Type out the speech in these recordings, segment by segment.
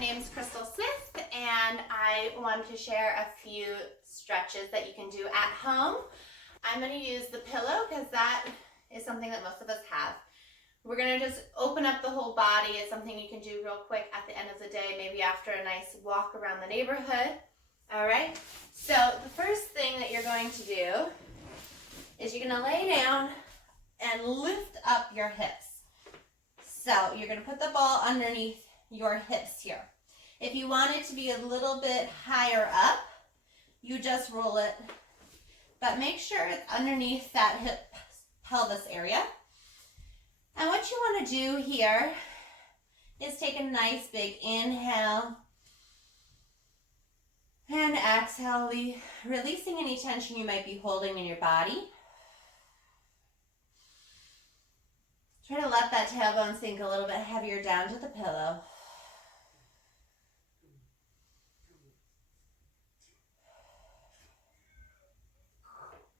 name's Crystal Smith, and I wanted to share a few stretches that you can do at home. I'm going to use the pillow because that is something that most of us have. We're going to just open up the whole body. It's something you can do real quick at the end of the day, maybe after a nice walk around the neighborhood. All right, so the first thing that you're going to do is you're going to lay down and lift up your hips. So you're going to put the ball underneath your hips here. If you want it to be a little bit higher up, you just roll it, but make sure it's underneath that hip pelvis area. And what you want to do here is take a nice big inhale and exhale, releasing any tension you might be holding in your body. Try to let that tailbone sink a little bit heavier down to the pillow.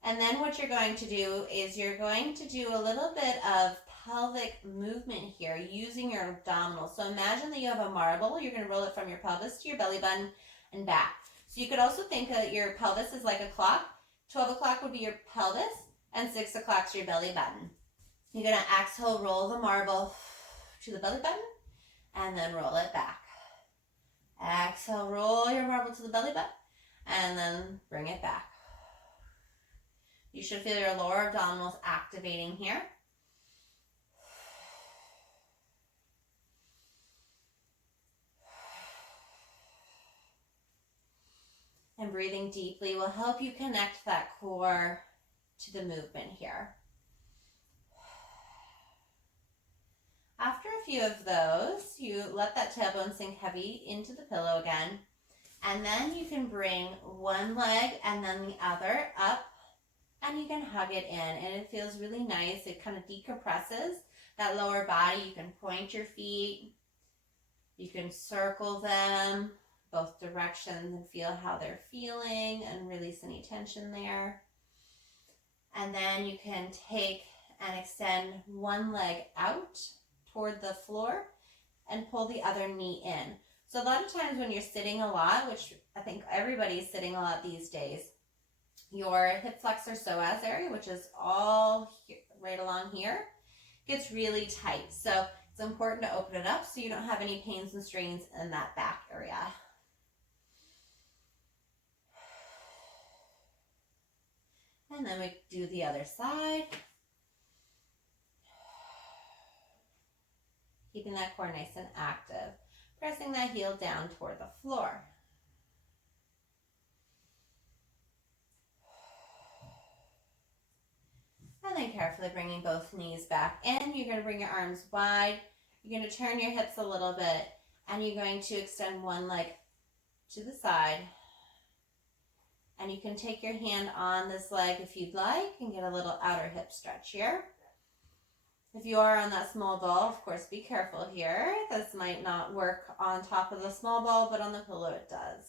And then what you're going to do is you're going to do a little bit of pelvic movement here using your abdominals. So imagine that you have a marble. You're going to roll it from your pelvis to your belly button and back. So you could also think that your pelvis is like a clock. 12 o'clock would be your pelvis and 6 o'clock is your belly button. You're going to exhale, roll the marble to the belly button and then roll it back. Exhale, roll your marble to the belly button and then bring it back. You should feel your lower abdominals activating here. And breathing deeply will help you connect that core to the movement here. After a few of those, you let that tailbone sink heavy into the pillow again. And then you can bring one leg and then the other up. And you can hug it in, and it feels really nice. It kind of decompresses that lower body. You can point your feet. You can circle them both directions and feel how they're feeling and release any tension there. And then you can take and extend one leg out toward the floor and pull the other knee in. So a lot of times when you're sitting a lot, which I think everybody's sitting a lot these days, your hip flexor psoas area, which is all here, right along here, gets really tight. So it's important to open it up so you don't have any pains and strains in that back area. And then we do the other side. Keeping that core nice and active. Pressing that heel down toward the floor. And then carefully bringing both knees back in. You're going to bring your arms wide. You're going to turn your hips a little bit. And you're going to extend one leg to the side. And you can take your hand on this leg if you'd like and get a little outer hip stretch here. If you are on that small ball, of course, be careful here. This might not work on top of the small ball, but on the pillow it does.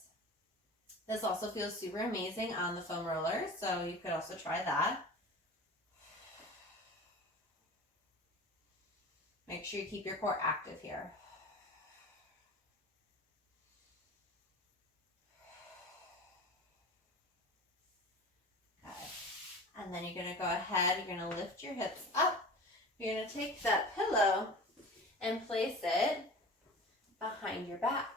This also feels super amazing on the foam roller, so you could also try that. Make sure you keep your core active here. Okay. And then you're going to go ahead, you're going to lift your hips up. You're going to take that pillow and place it behind your back.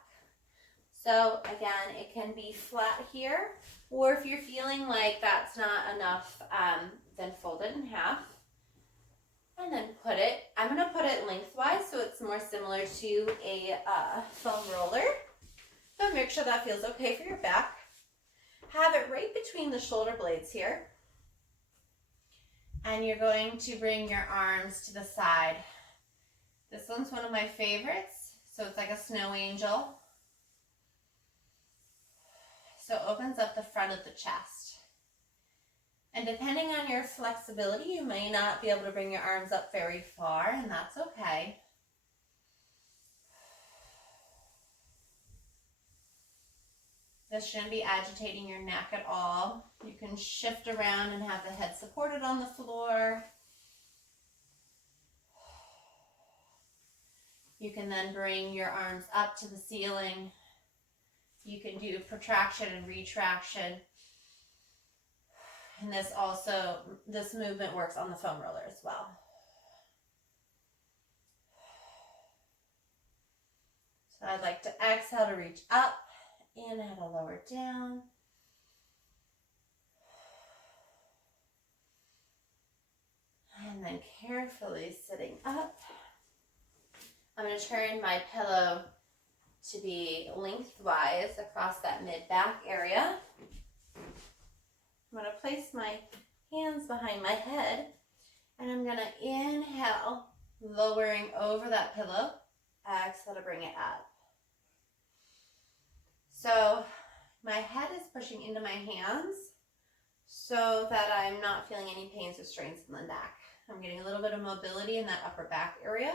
So again, it can be flat here, or if you're feeling like that's not enough, then fold it in half. And then I'm going to put it lengthwise so it's more similar to a foam roller. So make sure that feels okay for your back. Have it right between the shoulder blades here. And you're going to bring your arms to the side. This one's one of my favorites. So it's like a snow angel. So it opens up the front of the chest. And depending on your flexibility, you may not be able to bring your arms up very far, and that's okay. This shouldn't be agitating your neck at all. You can shift around and have the head supported on the floor. You can then bring your arms up to the ceiling. You can do protraction and retraction. And this movement works on the foam roller as well. So I'd like to exhale to reach up, inhale to lower down. And then carefully sitting up. I'm going to turn my pillow to be lengthwise across that mid-back area. I'm going to place my hands behind my head, and I'm going to inhale, lowering over that pillow. Exhale to bring it up. So my head is pushing into my hands so that I'm not feeling any pains or strains in the neck. I'm getting a little bit of mobility in that upper back area.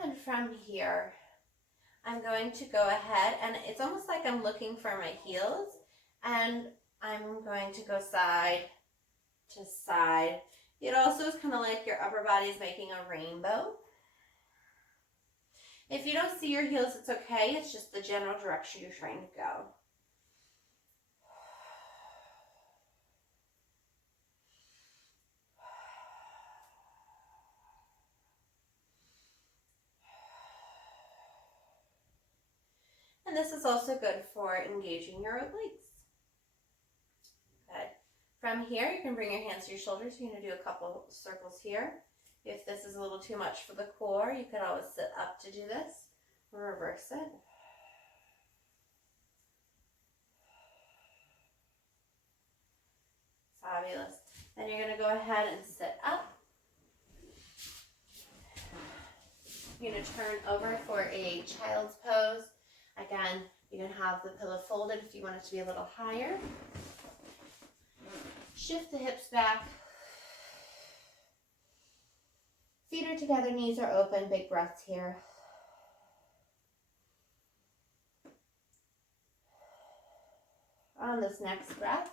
And from here, I'm going to go ahead, and it's almost like I'm looking for my heels, and I'm going to go side to side. It also is kind of like your upper body is making a rainbow. If you don't see your heels, it's okay. It's just the general direction you're trying to go. And this is also good for engaging your obliques. Good. From here, you can bring your hands to your shoulders. You're going to do a couple circles here. If this is a little too much for the core, you could always sit up to do this or reverse it. Fabulous. Then you're going to go ahead and sit up. You're going to turn over for a child's pose. Again, you can have the pillow folded if you want it to be a little higher. Shift the hips back. Feet are together, knees are open, big breaths here. On this next breath,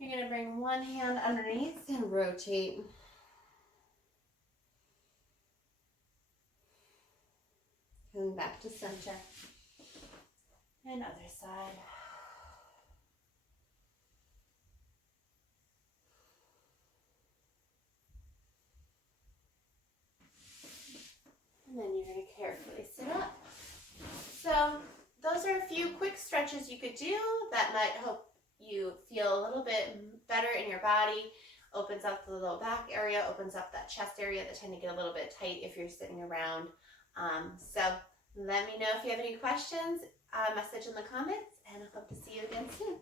you're going to bring one hand underneath and rotate. Coming back to center. And other side. And then you're going to carefully sit up. So those are a few quick stretches you could do that might help you feel a little bit better in your body. Opens up the low back area, opens up that chest area that tend to get a little bit tight if you're sitting around. So let me know if you have any questions, message in the comments, and I hope to see you again soon.